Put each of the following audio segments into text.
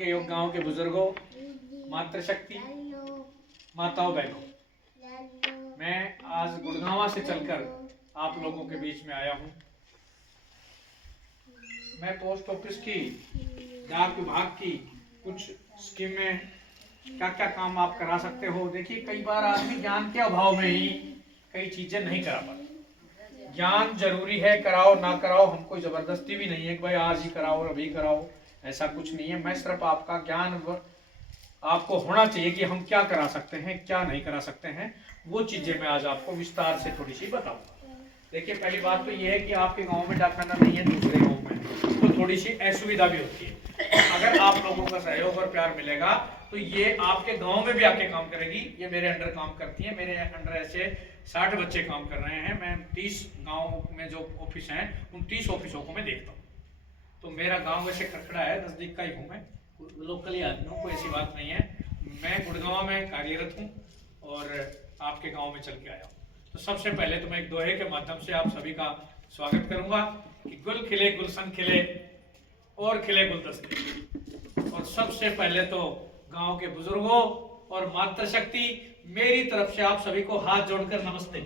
के योग गांव के बुजुर्गों, मातृशक्ति, माताओं बहनों, मैं आज गुड़गांव से चलकर आप लोगों के बीच में आया हूं। मैं पोस्ट ऑफिस की, डाक विभाग की कुछ स्कीमें, क्या क्या काम आप करा सकते हो। देखिए, कई बार आदमी ज्ञान के अभाव में ही कई चीजें नहीं करा पाता। ज्ञान जरूरी है, कराओ ना कराओ, हम कोई जबरदस्ती भी नहीं है कि भाई आज ही कराओ अभी कराओ, ऐसा कुछ नहीं है। मैं सिर्फ आपका ज्ञान आपको होना चाहिए कि हम क्या करा सकते हैं, क्या नहीं करा सकते हैं, वो चीजें मैं आज आपको विस्तार से थोड़ी सी बताऊंगा। देखिए, पहली बात तो ये है कि आपके गांव में डाकखाना नहीं है, दूसरे गांव में, तो थोड़ी सी असुविधा भी होती है। अगर आप लोगों का सहयोग और प्यार मिलेगा तो ये आपके गांव में भी आके काम करेगी। ये मेरे अंडर काम करती है, मेरे अंडर ऐसे 60 बच्चे काम कर रहे हैं। मैं 30 गांव में जो ऑफिस हैं उन 30 ऑफिसों को मैं देखता हूँ। तो मेरा गांव वैसे खड़खड़ा है, नजदीक का ही हूँ मैं, लोकली आदमी हूँ, कोई ऐसी बात नहीं है। मैं गुड़गांव में कार्यरत हूँ और आपके गांव में चल के आया हूँ। तो सबसे पहले तो मैं एक दोहे के माध्यम से आप सभी का स्वागत करूंगा कि गुल खिले गुलशन खिले और खिले गुलदस्ते। और सबसे पहले तो गांव के बुजुर्गों और मातृशक्ति, मेरी तरफ से आप सभी को हाथ जोड़कर नमस्ते।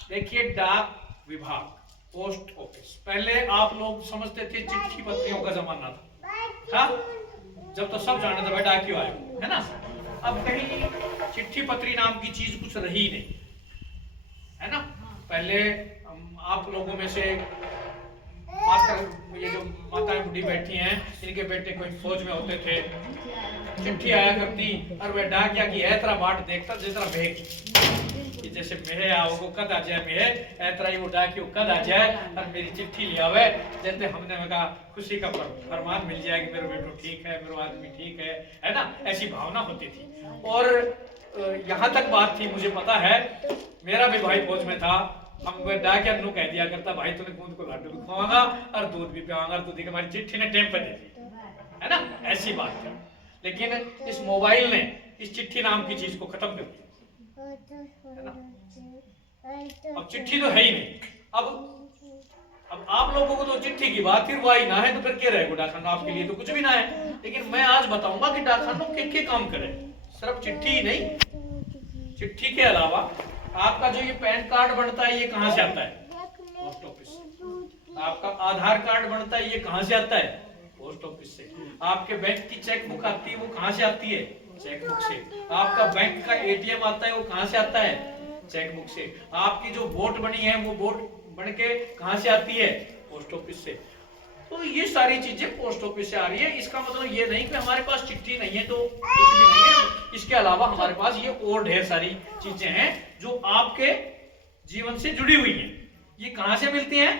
देखिए, डाक विभाग, पोस्ट ऑफिस, पहले आप लोग समझते थे चिट्ठी पत्रियों का जमाना था, जब तो सब जानते थे भाई डाकियो आए, है ना। अब कहीं चिट्ठी पत्री नाम की चीज कुछ रही नहीं, है ना। पहले आप लोगों में से ये जो माताएं बुढ़ी बैठी हैं, इनके बेटे कोई फौज में होते थे, चिट्ठी आया करती और वह डाकिया की ऐतरा बाट देखता जितना भेग कि जैसे मेहे आओ कद आ जाए, मेहे ऐतरा ही वो डाकियो कद आ जाए और मेरी चिट्ठी ले आवे। जैसे हमने कहा खुशी का फरमान मिल जाए कि मेरा बेटो ठीक है, मेरा आदमी ठीक है ना, ऐसी भावना होती थी। और यहाँ तक बात थी, मुझे पता है, मेरा भी भाई फौज में था। हम डाकिया नु कह दिया करता, भाई तूने बूंद को लाडू भी खुआऊंगा और दूध भी पियाऊंगा, और दूध की हमारी चिट्ठी ने टेम पर दे दी, है ना, ऐसी बात है। लेकिन इस मोबाइल ने इस चिट्ठी नाम की चीज को खत्म कर दिया, है ना। अब चिट्ठी तो है ही नहीं। अब आप लोगों को तो चिट्ठी की बात ही रुआई ना है, तो फिर क्या रहेगा डाकखाना, आपके लिए तो कुछ भी ना है। लेकिन मैं आज बताऊंगा कि डाकखानों के काम करे, सिर्फ चिट्ठी ही नहीं। चिट्ठी के अलावा आपका जो ये पैन कार्ड बनता है, ये कहां से आता है? पोस्ट ऑफिस से। आपका आधार कार्ड बनता है, ये कहां से आता है? पोस्ट ऑफिस से। आपके बैंक की चेक बुक आती है, वो कहां से आती है? चेक बुक से। आपका बैंक का एटीएम आता है, वो कहां से आता है? चेक बुक से। आपकी जो वोट बनी है, वो वोट बन के कहां से आती है? पोस्ट ऑफिस से। तो ये सारी चीजें पोस्ट ऑफिस से आ रही है। इसका मतलब ये नहीं कि हमारे पास चिट्ठी नहीं है तो कुछ भी नहीं है। इसके अलावा हमारे पास ये और ढेर सारी चीजें हैं जो आपके जीवन से जुड़ी हुई हैं। ये कहां से मिलती हैं?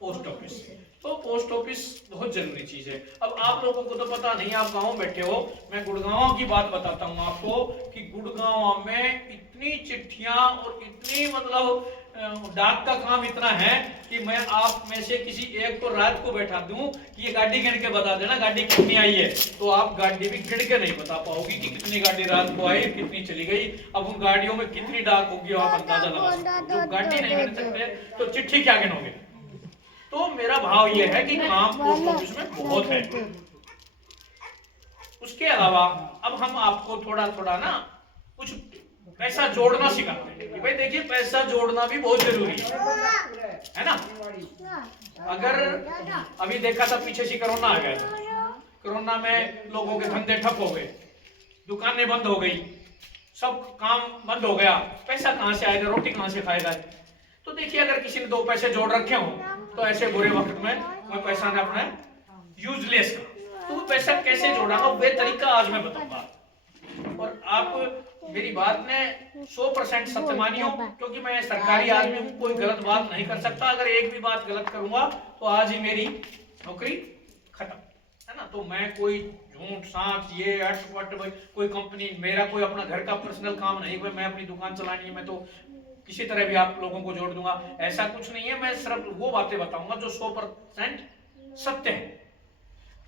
पोस्ट ऑफिस से। तो पोस्ट ऑफिस बहुत जरूरी चीज है। अब आप लोगों को तो पता नहीं, आप गांव बैठे हो, मैं गुड़गांव की बात बताता हूं आपको कि गुड़गांव में इतनी चिट्ठियां और इतनी मतलब डाक का काम इतना है कि मैं आप में से किसी एक को रात को बैठा दूं कि ये गाड़ी गिन के बता देना गाड़ी कितनी आई है, तो आप गाड़ी भी गिन के नहीं बता पाओगी कि कितनी गाड़ी रात को आई, कितनी चली गई। अब उन गाड़ियों में कितनी डाक होगी आप अंदाजा लगा सकते हो। गाड़ी नहीं गिन सकते तो चिट्ठी क्या गिनोगे। तो मेरा भाव यह है कि काम पोस्ट ऑफिस में बहुत है। उसके अलावा अब हम आपको थोड़ा थोड़ा ना कुछ पैसा जोड़ना सिखाते हैं कि भाई देखिए, पैसा जोड़ना भी बहुत जरूरी है ना। अगर अभी देखा था पीछे से कोरोना आ गया था, कोरोना में लोगों के धंधे ठप हो गए, दुकानें बंद हो गई, सब काम बंद हो गया, पैसा कहां से आएगा, रोटी कहां से खाएगा। तो देखिए, अगर किसी ने 2 पैसे जोड़ रखे हो तो ऐसे बुरे वक्त में वह पैसा ने अपना यूजलेस कर, तो वो पैसा कैसे जोड़ागा, वे तरीका आज मैं बताऊंगा। और आप मेरी बात में 100% सत्य मानियो, क्योंकि मैं सरकारी आदमी हूं, कोई गलत बात नहीं कर सकता। अगर एक भी बात गलत करूंगा तो आज ही मेरी नौकरी खत्म, है ना। तो मैं कोई झूठ साँच ये अटपट कोई कंपनी, मेरा कोई अपना घर का पर्सनल काम नहीं, मैं अपनी दुकान चलानी है, मैं तो किसी तरह भी आप लोगों को जोड़ दूंगा, ऐसा कुछ नहीं है। मैं सिर्फ वो बातें बताऊंगा जो 100% सत्य है।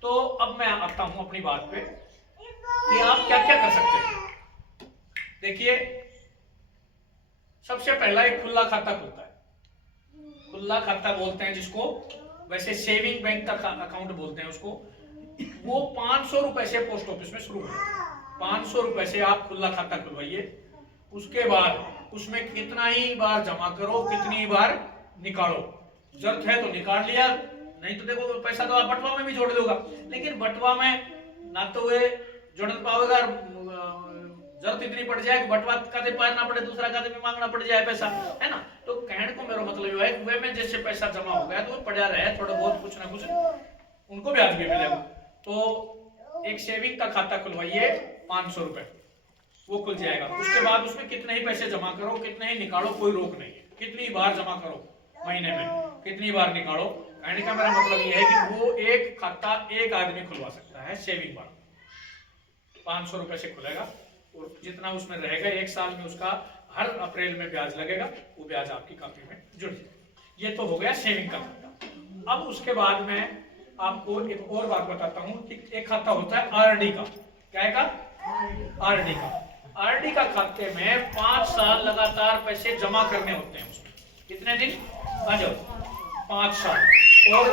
तो अब मैं आता हूं अपनी बात पे कि आप क्या क्या कर सकते हैं। देखिए, सबसे पहला एक खुला खाता खुलता है, खुला खाता बोलते हैं जिसको, वैसे सेविंग बैंक का अकाउंट बोलते हैं उसको, वो 500 रुपए से पोस्ट ऑफिस में शुरू होगा। 500 रुपए से आप खुला खाता खुलवाइए, उसके बाद उसमें कितना ही बार जमा करो, कितनी बार निकालो, जरूरत है तो निकाल लिया, नहीं तो देखो पैसा तो आप बटवा में भी जोड़ लोगा, लेकिन बटवा में ना तो वे जोड़ पाओगे, जरूरत इतनी पड़ जाए कि बटवा खाते पारना पड़े, दूसरा खाते में मांगना पड़ जाए पैसा, है ना। तो कहने को मेरा मतलब है वे में जैसे पैसा जमा हो गया तो वो पड़ा रहे, थोड़ा बहुत कुछ ना कुछ उनको ब्याज भी मिलेगा। तो एक सेविंग का खाता खुलवाइए 500 रुपए, वो खुल जाएगा। उसके बाद उसमें कितने ही पैसे जमा करो, कितने ही निकालो, कोई रोक नहीं है, कितनी बार जमा करो महीने में, कितनी बार निकालो। कहने का मेरा मतलब ये है कि वो एक खाता एक आदमी खुलवा सकता है सेविंग वाला, 500 रुपए से खुलेगा और जितना उसमें रहेगा 1 साल में उसका हर अप्रैल में ब्याज लगेगा, वो ब्याज आपकी कॉपी में जुड़ जाएगा। ये तो हो गया सेविंग का खाता। अब उसके बाद में आपको एक और बात बताता हूँ कि एक खाता होता है आरडी का। क्या का? आरडी का। आरडी का खाते में 5 साल लगातार पैसे जमा करने होते हैं उसमें। कितने दिन? आ जाओ, 5 साल। और